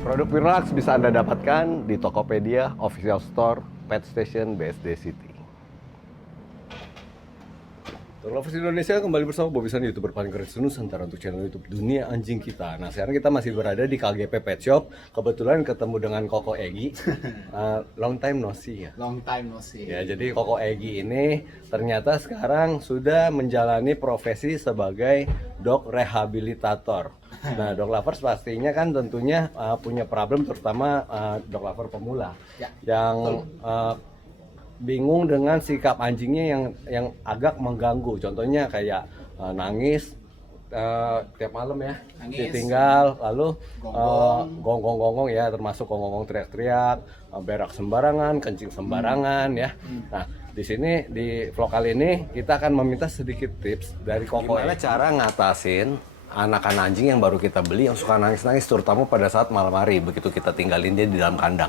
Produk Wiralax bisa Anda dapatkan di Tokopedia, Official Store, Pet Station, BSD City. Lovers Indonesia kembali bersama Bobby San, YouTuber paling keren Nusantara untuk channel YouTube Dunia Anjing Kita. Nah, sekarang kita masih berada di KGP Pet Shop. Kebetulan ketemu dengan Koko Egi. Long time no see ya. Long time no see. Ya, jadi Koko Egi ini ternyata sekarang sudah menjalani profesi sebagai dog rehabilitator. Nah, dog lovers pastinya kan tentunya punya problem, terutama dog lover pemula Ya, yang bingung dengan sikap anjingnya yang agak mengganggu. Contohnya kayak nangis tiap malam ya, Nangis, ditinggal, lalu gonggong. gonggong-gonggong ya, termasuk gonggong teriak-teriak, berak sembarangan, kencing sembarangan ya. Nah, di sini di vlog kali ini kita akan meminta sedikit tips dari Koko. Gimana cara ngatasin anakan anjing yang baru kita beli yang suka nangis-nangis, terutama pada saat malam hari begitu kita tinggalin dia di dalam kandang.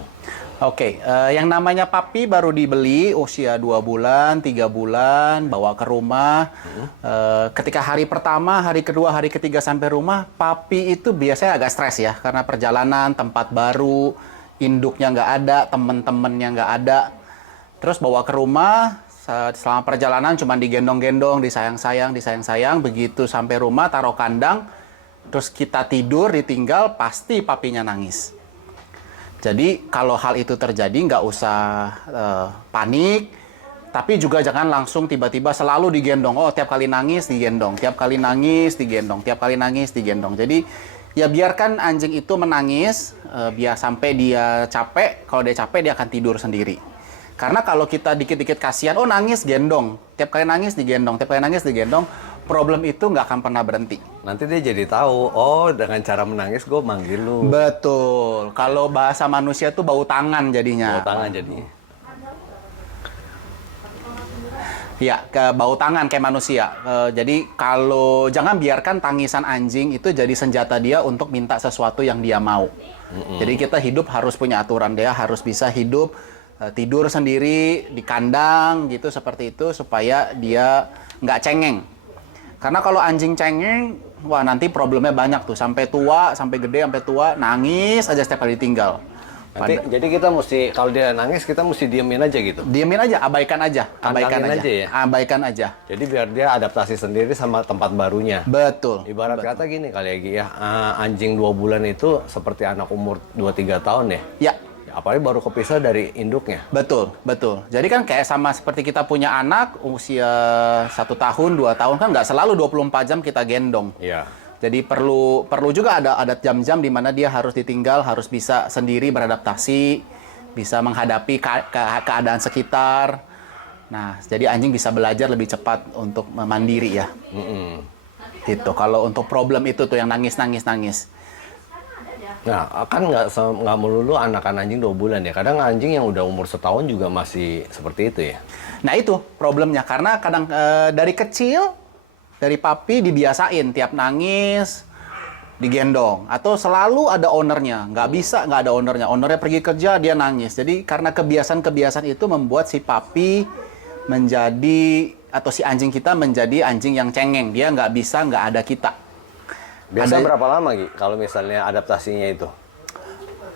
Oke, yang namanya papi baru dibeli usia 2 bulan, 3 bulan, bawa ke rumah. Ketika hari pertama, hari kedua, hari ketiga sampai rumah, papi itu biasanya agak stres ya. Karena perjalanan, tempat baru, induknya nggak ada, temen-temennya nggak ada. Terus bawa ke rumah, selama perjalanan cuma digendong-gendong, disayang-sayang. Begitu sampai rumah, taruh kandang, terus kita tidur, ditinggal, pasti papinya nangis. Jadi kalau hal itu terjadi nggak usah panik, tapi juga jangan langsung tiba-tiba selalu digendong. Oh, tiap kali nangis digendong, tiap kali nangis digendong, tiap kali nangis digendong. Jadi ya biarkan anjing itu menangis, biar sampai dia capek. Kalau dia capek dia akan tidur sendiri. Karena kalau kita dikit-dikit kasihan, oh nangis gendong, tiap kali nangis digendong, tiap kali nangis digendong, problem itu nggak akan pernah berhenti. Nanti dia jadi tahu, oh dengan cara menangis gue manggil lu. Betul. Kalau bahasa manusia tuh bau tangan jadinya. Bawa tangan jadinya. Ya, bau tangan kayak manusia. Jadi kalau jangan biarkan tangisan anjing itu jadi senjata dia untuk minta sesuatu yang dia mau. Jadi kita hidup harus punya aturan, dia harus bisa hidup tidur sendiri di kandang gitu seperti itu supaya dia nggak cengeng. Karena kalau anjing cengeng, wah nanti problemnya banyak tuh. Sampai tua, sampai gede, sampai tua, nangis aja setiap kali ditinggal. Jadi kita mesti, kalau dia nangis, kita mesti diemin aja gitu? Diemin aja, abaikan aja. Abaikan Tantangin aja. aja ya? Abaikan aja. Jadi biar dia adaptasi sendiri sama tempat barunya. Betul. Ibarat kata gini kali ya, Gi, ya, anjing 2 bulan itu seperti anak umur 2-3 tahun ya? Ya, Apalagi baru kepisah dari induknya. betul, betul. Jadi kan kayak sama seperti kita punya anak usia 1 tahun, 2 tahun kan nggak selalu 24 jam kita gendong. Iya. Jadi perlu juga ada jam-jam di mana dia harus ditinggal, harus bisa sendiri beradaptasi, bisa menghadapi keadaan sekitar. Nah, jadi anjing bisa belajar lebih cepat untuk mandiri ya. Gitu. Kalau untuk problem itu tuh yang nangis. Nah, kan nggak melulu anakan anjing 2 bulan ya. Kadang anjing yang udah umur setahun juga masih seperti itu ya. Nah itu problemnya, karena kadang dari kecil, dari papi dibiasain tiap nangis digendong, atau selalu ada ownernya, nggak bisa nggak ada ownernya, ownernya pergi kerja dia nangis. Jadi karena kebiasaan itu membuat si papi menjadi, atau si anjing kita menjadi anjing yang cengeng, dia nggak bisa nggak ada kita. Biasa berapa lama, Gi, kalau misalnya adaptasinya itu?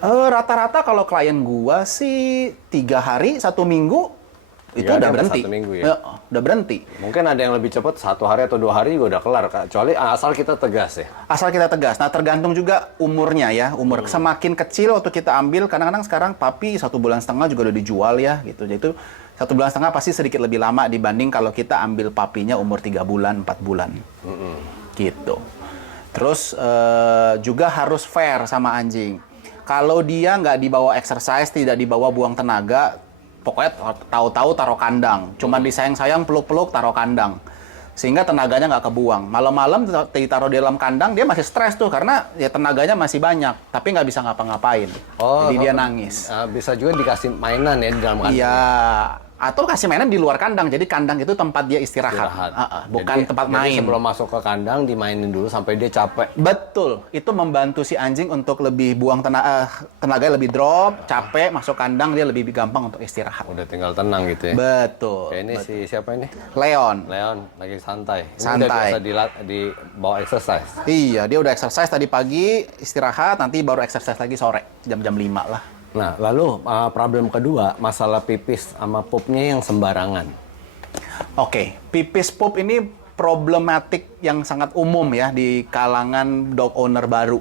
Rata-rata kalau klien gua sih 3 hari 1 minggu itu 3 hari udah sampai berhenti. 1 minggu ya? Udah berhenti. Mungkin ada yang lebih cepat 1 hari atau 2 hari juga udah kelar, Kak. Kecuali asal kita tegas ya. Asal kita tegas. Nah, tergantung juga umurnya ya. Umur semakin kecil waktu kita ambil, kadang-kadang sekarang papi 1,5 bulan juga udah dijual ya gitu. Jadi itu 1,5 bulan pasti sedikit lebih lama dibanding kalau kita ambil papinya umur 3 bulan, 4 bulan. Gitu. Terus juga harus fair sama anjing. Kalau dia nggak dibawa exercise, tidak dibawa buang tenaga, pokoknya tahu-tahu taruh kandang. Cuma disayang-sayang, peluk-peluk, taruh kandang. Sehingga tenaganya nggak kebuang. Malam-malam ditaruh di dalam kandang, dia masih stres tuh. Karena ya tenaganya masih banyak. Tapi nggak bisa ngapa-ngapain. Jadi dia nangis. Bisa juga dikasih mainan ya di dalam kandang. Iya. Atau kasih mainan di luar kandang. Jadi kandang itu tempat dia istirahat. Bukan tempat main. Jadi sebelum masuk ke kandang dimainin dulu sampai dia capek. Betul. Itu membantu si anjing untuk lebih buang tenaga lebih drop, capek, masuk kandang dia lebih gampang untuk istirahat. Udah tinggal tenang gitu ya. Betul. Kayak ini si siapa ini? Leon. Leon lagi santai. Ini Santai. udah biasa dibawa exercise. Iya, dia udah exercise tadi pagi, istirahat, nanti baru exercise lagi sore, jam-jam 5 lah. Nah, lalu problem kedua, masalah pipis sama pupnya yang sembarangan. Oke, pipis pup ini problematik yang sangat umum ya di kalangan dog owner baru.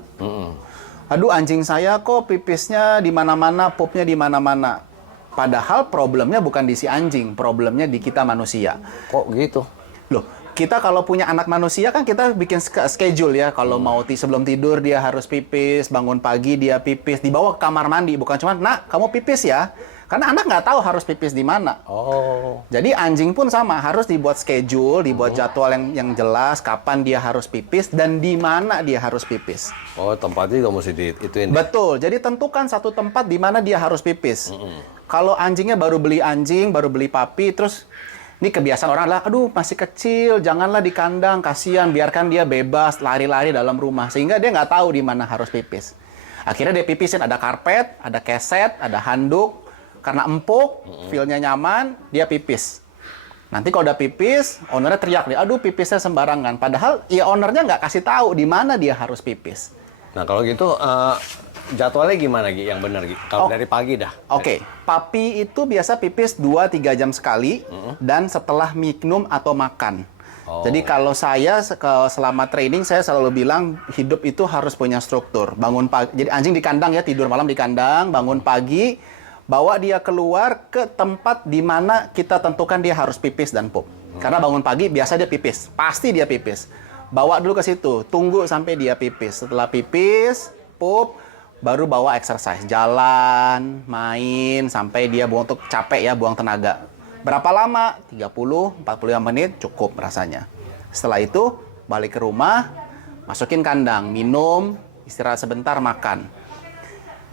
Aduh, anjing saya kok pipisnya di mana-mana, pupnya di mana-mana. Padahal problemnya bukan di si anjing, problemnya di kita manusia. Kok gitu? Loh, kita kalau punya anak manusia kan kita bikin schedule ya. Kalau mau sebelum tidur dia harus pipis, bangun pagi dia pipis, dibawa ke kamar mandi. Bukan cuma, nak kamu pipis ya. Karena anak nggak tahu harus pipis di mana. Oh. Jadi anjing pun sama, harus dibuat schedule, dibuat jadwal yang jelas, kapan dia harus pipis dan di mana dia harus pipis. Oh, tempatnya juga mesti ituin. Betul, jadi tentukan satu tempat di mana dia harus pipis. Kalau anjingnya baru beli anjing, baru beli papi, terus ini kebiasaan orang adalah, aduh masih kecil, janganlah di kandang, kasihan, biarkan dia bebas, lari-lari dalam rumah. Sehingga dia nggak tahu di mana harus pipis. Akhirnya dia pipisin, ada karpet, ada keset, ada handuk. Karena empuk, feel-nya nyaman, dia pipis. Nanti kalau udah pipis, ownernya teriak nih, aduh pipisnya sembarangan. Padahal ya ownernya nggak kasih tahu di mana dia harus pipis. Nah, kalau gitu jadwalnya gimana Gi yang benar Gi? Kalau dari pagi dah. Oke, papi itu biasa pipis 2-3 jam sekali dan setelah minum atau makan. Jadi kalau saya selama training saya selalu bilang hidup itu harus punya struktur. Bangun pagi, jadi anjing di kandang ya, tidur malam di kandang, bangun pagi, bawa dia keluar ke tempat di mana kita tentukan dia harus pipis dan pup. Karena bangun pagi biasa dia pipis, pasti dia pipis. Bawa dulu ke situ, tunggu sampai dia pipis. Setelah pipis, pup, baru bawa exercise, jalan, main sampai dia untuk capek ya, buang tenaga. Berapa lama? 30-45 menit cukup rasanya. Setelah itu balik ke rumah, masukin kandang, minum, istirahat sebentar, makan.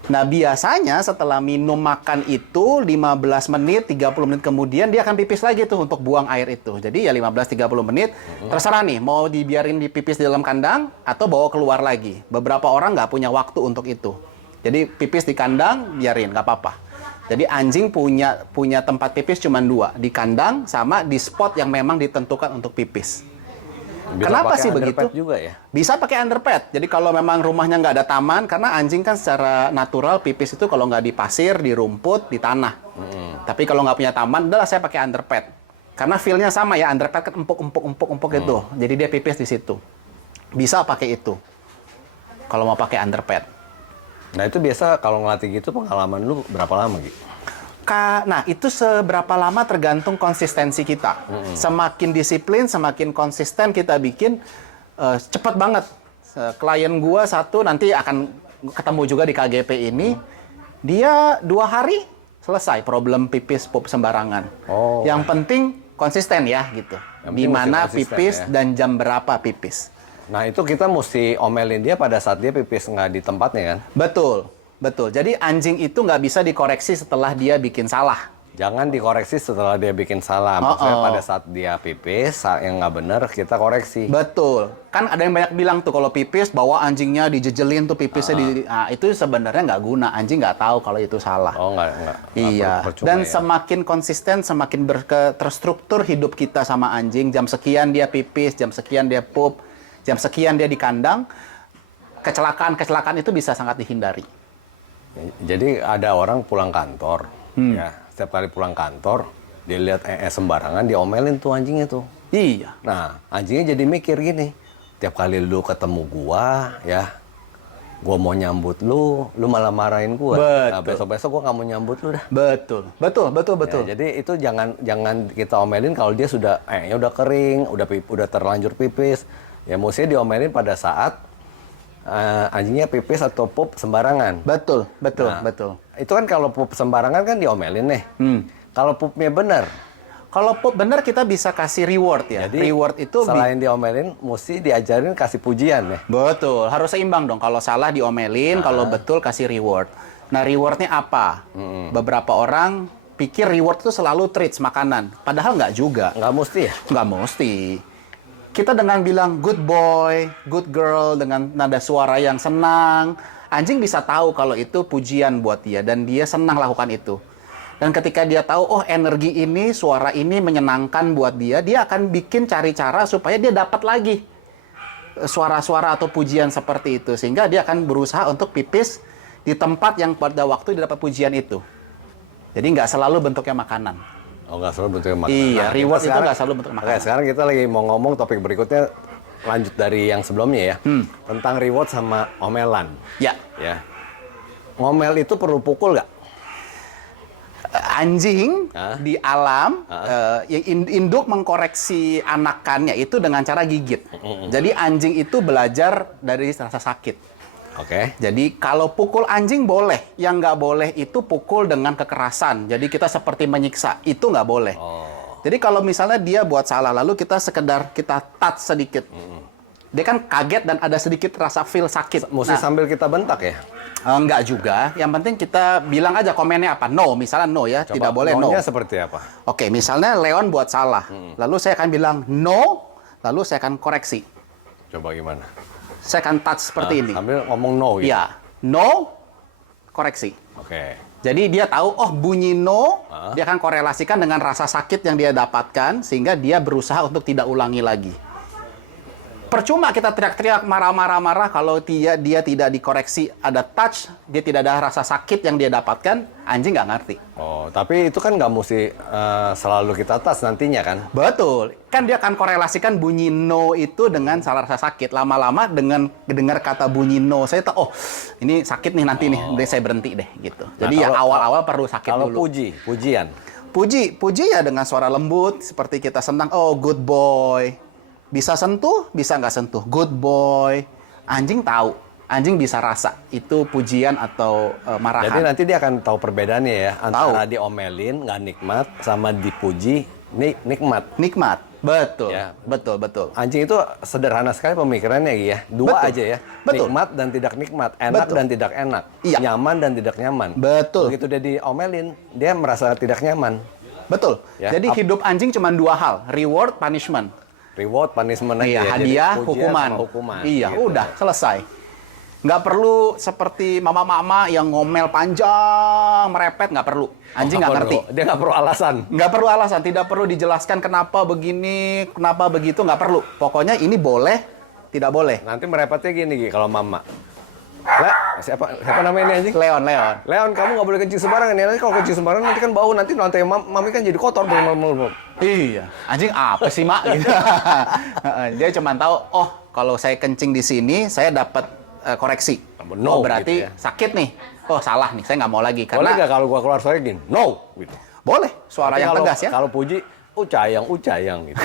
Nah, biasanya setelah minum makan itu 15 menit, 30 menit kemudian dia akan pipis lagi tuh untuk buang air itu. Jadi ya 15-30 menit, terserah nih mau dibiarin dipipis di dalam kandang atau bawa keluar lagi. Beberapa orang nggak punya waktu untuk itu. Jadi pipis di kandang, biarin, nggak apa-apa. Jadi anjing punya tempat pipis cuma 2, di kandang sama di spot yang memang ditentukan untuk pipis. Bisa Kenapa pakai sih begitu? underpad juga ya? Bisa pakai underpad. Jadi kalau memang rumahnya nggak ada taman, karena anjing kan secara natural pipis itu kalau nggak di pasir, di rumput, di tanah. Tapi kalau nggak punya taman, udahlah saya pakai underpad. Karena feel-nya sama ya, underpad kan empuk itu. Jadi dia pipis di situ. Bisa pakai itu. Kalau mau pakai underpad. Nah, itu biasa kalau ngelatih gitu pengalaman lu berapa lama gitu? Nah, itu seberapa lama tergantung konsistensi kita. Semakin disiplin, semakin konsisten kita bikin, cepat banget. Klien gua satu nanti akan ketemu juga di KGP ini, dia 2 hari selesai problem pipis pup sembarangan. Yang penting konsisten ya gitu. Di mana pipis ya, dan jam berapa pipis. Nah, itu kita mesti omelin dia pada saat dia pipis nggak di tempatnya kan? Betul. Betul. Jadi anjing itu nggak bisa dikoreksi setelah dia bikin salah. Jangan dikoreksi setelah dia bikin salah. Maksudnya pada saat dia pipis, yang nggak benar kita koreksi. Betul. Kan ada yang banyak bilang tuh kalau pipis, bawa anjingnya dijejelin tuh pipisnya. Nah, itu sebenarnya nggak guna. Anjing nggak tahu kalau itu salah. Oh, nggak. Iya. Dan ya, semakin konsisten, semakin terstruktur hidup kita sama anjing. Jam sekian dia pipis, jam sekian dia pup, jam sekian dia di kandang. Kecelakaan itu bisa sangat dihindari. Jadi ada orang pulang kantor, ya setiap kali pulang kantor dia lihat sembarangan, diomelin tuh anjingnya tuh. Iya. Nah, anjingnya jadi mikir gini, tiap kali lu ketemu gua, ya, gua mau nyambut lu malah marahin gua. Nah, besok-besok gua nggak mau nyambut lu dah. Betul. Ya, jadi itu jangan kita omelin kalau dia sudah udah kering, udah terlanjur pipis. Ya mestinya diomelin pada saat anjingnya pipis atau pup sembarangan. Betul. Itu kan kalau pup sembarangan kan diomelin nih. Kalau pupnya benar. Kalau pup benar kita bisa kasih reward ya. Jadi, reward itu selain diomelin, mesti diajarin kasih pujian ya. Betul, harus seimbang dong. Kalau salah diomelin, kalau betul kasih reward. Nah, rewardnya apa? Beberapa orang pikir reward itu selalu treats, makanan. Padahal nggak juga. Nggak mesti ya? Nggak mesti. Kita dengan bilang good boy, good girl, dengan nada suara yang senang, anjing bisa tahu kalau itu pujian buat dia, dan dia senang lakukan itu. Dan ketika dia tahu, oh energi ini, suara ini menyenangkan buat dia, dia akan bikin cari cara supaya dia dapat lagi suara-suara atau pujian seperti itu. Sehingga dia akan berusaha untuk pipis di tempat yang pada waktu dia dapat pujian itu. Jadi nggak selalu bentuknya makanan. Oh, nggak selalu bentuknya makanan. Iya, Nah, reward kita itu sekarang- nggak selalu bentuk makanan. Oke, sekarang kita lagi mau ngomong topik berikutnya, lanjut dari yang sebelumnya ya. Tentang reward sama omelan. Ya, Ya. Ngomel itu perlu pukul nggak? anjing Hah? di alam, yang induk mengkoreksi anakannya itu dengan cara gigit. Jadi anjing itu belajar dari rasa sakit. Oke. Jadi kalau pukul anjing boleh, yang nggak boleh itu pukul dengan kekerasan. Jadi kita seperti menyiksa, itu nggak boleh. Jadi kalau misalnya dia buat salah, lalu kita sekedar kita touch sedikit, dia kan kaget dan ada sedikit rasa feel sakit. Mesti sambil kita bentak ya? Enggak juga. Yang penting kita bilang aja komennya apa. No, misalnya no ya, Coba tidak boleh no. no-nya seperti apa? Oke, misalnya Leon buat salah, lalu saya akan bilang no, lalu saya akan koreksi. Coba gimana? Saya akan touch seperti ini. Sambil ngomong no gitu? Iya, no, koreksi. Oke. Jadi dia tahu, oh bunyi no, dia akan korelasikan dengan rasa sakit yang dia dapatkan, sehingga dia berusaha untuk tidak ulangi lagi. Percuma kita teriak-teriak, marah-marah kalau dia tidak dikoreksi, ada touch, dia tidak ada rasa sakit yang dia dapatkan, anjing nggak ngerti. Oh, tapi itu kan nggak mesti selalu kita tas nantinya kan? Betul, kan dia akan korelasikan bunyi no itu dengan salah rasa sakit. Lama-lama dengan dengar kata bunyi no, saya tahu, oh ini sakit nih nanti nih, jadi saya berhenti deh gitu. Jadi yang awal-awal perlu sakit Kalau dulu. pujian. Puji ya dengan suara lembut, seperti kita senang, oh good boy. Bisa sentuh, bisa nggak sentuh. Good boy. Anjing tahu. Anjing bisa rasa. Itu pujian atau marahan. Jadi nanti dia akan tahu perbedaannya ya. Antara diomelin, nggak nikmat, sama dipuji, nikmat. Nikmat. Betul. Ya. Betul. Anjing itu sederhana sekali pemikirannya ya. Dua Betul. aja ya. Betul. Nikmat dan tidak nikmat. Enak Betul. dan tidak enak. Iya. Nyaman dan tidak nyaman. Betul. Begitu dia diomelin, dia merasa tidak nyaman. Betul. Ya. Jadi hidup anjing cuma dua hal. Reward, punishment. Reward, punishment aja Iya, ya. Jadi hadiah, pujian hukuman. sama hukuman. Iya, gitu. udah selesai. Nggak perlu seperti mama-mama yang ngomel panjang, merepet, nggak perlu. Anjing nggak ngerti. Dia nggak perlu alasan. Nggak perlu alasan, tidak perlu dijelaskan kenapa begini, kenapa begitu, nggak perlu. Pokoknya ini boleh, tidak boleh. Nanti merepetnya gini Gi, kalau mama. Siapa namanya ini anjing? Leon. Leon, kamu nggak boleh kencing sembarangan ya. Nanti kalau kencing sembarangan nanti kan bau. Nanti lantai mami kan jadi kotor. Iya, anjing apa sih mak? Gitu. Dia cuma tahu, oh kalau saya kencing di sini, saya dapat koreksi. No, oh berarti gitu ya. sakit nih. Oh salah nih, saya nggak mau lagi. Boleh Karena nggak kalau gua keluar suara gini? No, gitu. boleh, suara Tapi yang kalau- tegas ya. Kalau puji, ucayang gitu.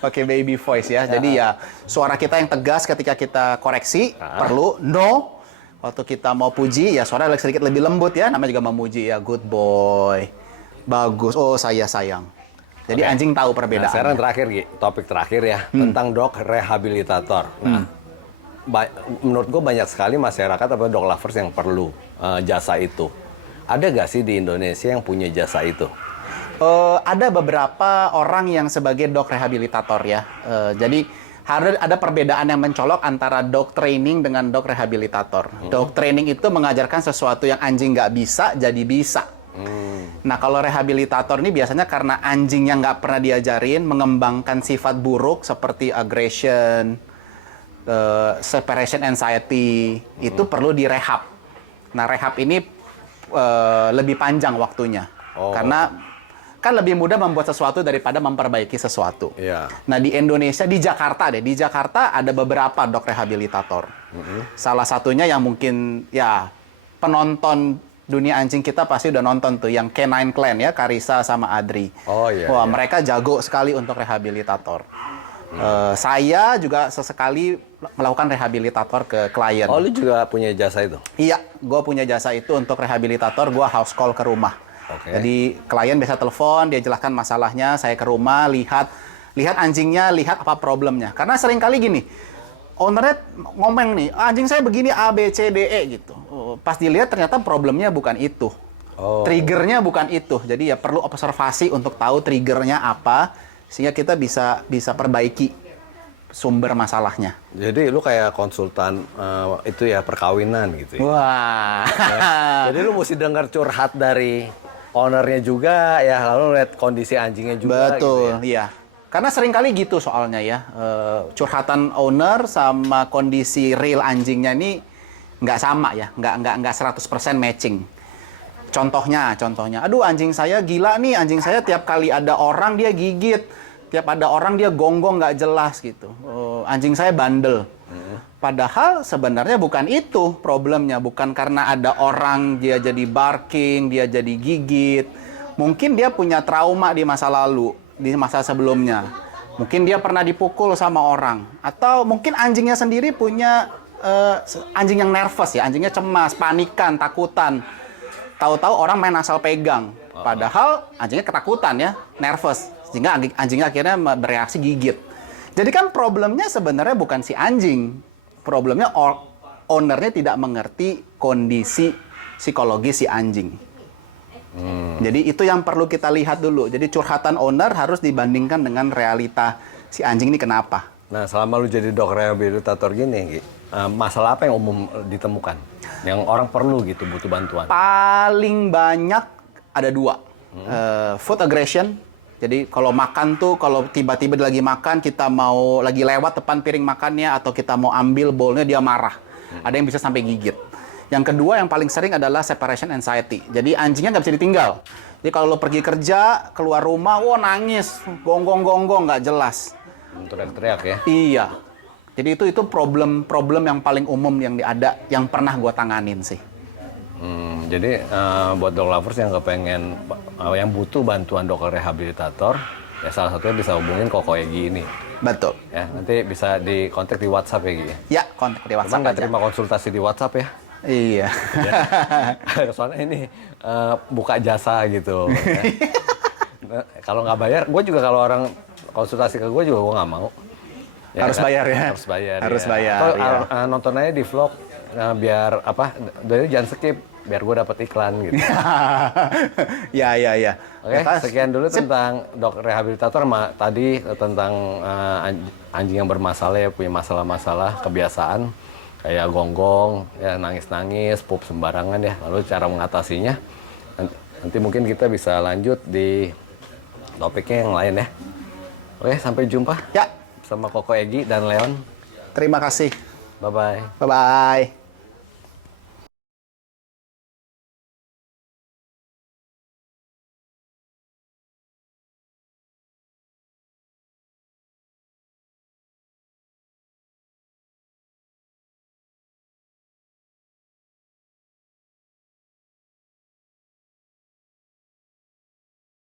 Pakai baby voice ya. Jadi ya suara kita yang tegas ketika kita koreksi perlu no. Waktu kita mau puji ya suara sedikit lebih lembut ya. Namanya juga memuji ya, good boy. Bagus. Oh, saya sayang. Jadi Oke. anjing tahu Nah, perbedaan. sekarang terakhir Gi, topik terakhir ya tentang dog rehabilitator. Nah, menurut gua banyak sekali masyarakat atau dog lovers yang perlu jasa itu. Ada nggak sih di Indonesia yang punya jasa itu? Ada beberapa orang yang sebagai dog rehabilitator ya. Jadi ada perbedaan yang mencolok antara dog training dengan dog rehabilitator. Dog training itu mengajarkan sesuatu yang anjing nggak bisa jadi bisa. Nah kalau rehabilitator ini biasanya karena anjingnya nggak pernah diajarin mengembangkan sifat buruk seperti aggression, separation anxiety, itu perlu direhab. Nah rehab ini lebih panjang waktunya. Karena kan lebih mudah membuat sesuatu daripada memperbaiki sesuatu. Iya. Nah di Indonesia, di Jakarta ada beberapa dog rehabilitator. Salah satunya yang mungkin ya penonton dunia anjing kita pasti udah nonton tuh, yang Canine Clan ya, Karissa sama Adri. Oh iya. Wah iya. mereka jago sekali untuk rehabilitator. Saya juga sesekali melakukan rehabilitator ke klien. Oh, lu juga punya jasa itu? Iya, gue punya jasa itu untuk rehabilitator, gue house call ke rumah. Oke. Jadi klien biasa telepon, dia jelaskan masalahnya, saya ke rumah, lihat anjingnya, lihat apa problemnya. Karena sering kali gini, ownernya ngomong nih, anjing saya begini A, B, C, D, E gitu. Pas dilihat ternyata problemnya bukan itu. Oh. Triggernya bukan itu. Jadi ya perlu observasi untuk tahu triggernya apa, sehingga kita bisa perbaiki sumber masalahnya. Jadi lu kayak konsultan itu ya perkawinan gitu ya. Wah. Jadi lu mesti dengar curhat dari ownernya juga ya, lalu lihat kondisi anjingnya juga. Betul, gitu ya. iya. Karena seringkali gitu soalnya ya, curhatan owner sama kondisi real anjingnya ini nggak sama ya, nggak 100% matching. Contohnya, aduh anjing saya gila nih, anjing saya tiap kali ada orang dia gigit, tiap ada orang dia gonggong nggak jelas gitu. Anjing saya bandel. Padahal sebenarnya bukan itu problemnya, bukan karena ada orang dia jadi barking, dia jadi gigit. Mungkin dia punya trauma di masa lalu, di masa sebelumnya. Mungkin dia pernah dipukul sama orang, atau mungkin anjingnya sendiri punya anjing yang nervous ya, anjingnya cemas, panikan, takutan. Tahu-tahu orang main asal pegang, padahal anjingnya ketakutan ya, nervous, sehingga anjingnya akhirnya bereaksi gigit. Jadi kan problemnya sebenarnya bukan si anjing, problemnya ownernya tidak mengerti kondisi psikologis si anjing. Jadi itu yang perlu kita lihat dulu. Jadi curhatan owner harus dibandingkan dengan realita si anjing ini kenapa. Nah, selama lu jadi dog rehabilitator gini, Gi, masalah apa yang umum ditemukan? Yang orang perlu gitu, butuh bantuan? Paling banyak ada 2. Food aggression. Jadi kalau makan tuh, kalau tiba-tiba lagi makan, kita mau lagi lewat depan piring makannya, atau kita mau ambil bowlnya, dia marah. Ada yang bisa sampai gigit. Yang kedua yang paling sering adalah separation anxiety. Jadi anjingnya nggak bisa ditinggal. Jadi kalau lo pergi kerja, keluar rumah, wah nangis, gonggong-gonggong, nggak jelas. Teriak-teriak ya? Iya. Jadi itu problem yang paling umum yang ada, yang pernah gue tanganin sih. Jadi buat dog lovers yang kepengen, yang butuh bantuan dokter rehabilitator, ya salah satunya bisa hubungin Koko Egi ini. Betul. Ya, nanti bisa dikontak di WhatsApp ya, Gi? Ya, kontak di WhatsApp Cuman nggak aja. terima konsultasi di WhatsApp ya? Iya. Soalnya ini buka jasa gitu. Ya. Nah, kalau nggak bayar, gue juga kalau orang konsultasi ke gue juga gue nggak mau. Ya, Harus bayar ya? Harus bayar. Harus ya. bayar, Atau ya. nonton aja di vlog, biar apa? Dari jangan skip, biar gue dapet iklan gitu. Ya. Oke, sekian dulu tentang dok rehabilitator. Tadi tentang anjing yang bermasalah ya, punya masalah-masalah kebiasaan kayak gonggong, ya nangis-nangis, pup sembarangan ya. Lalu cara mengatasinya. Nanti mungkin kita bisa lanjut di topiknya yang lain ya. Oke, sampai jumpa. Ya. Sama Koko Egi dan Leon. Terima kasih. Bye-bye. Bye-bye.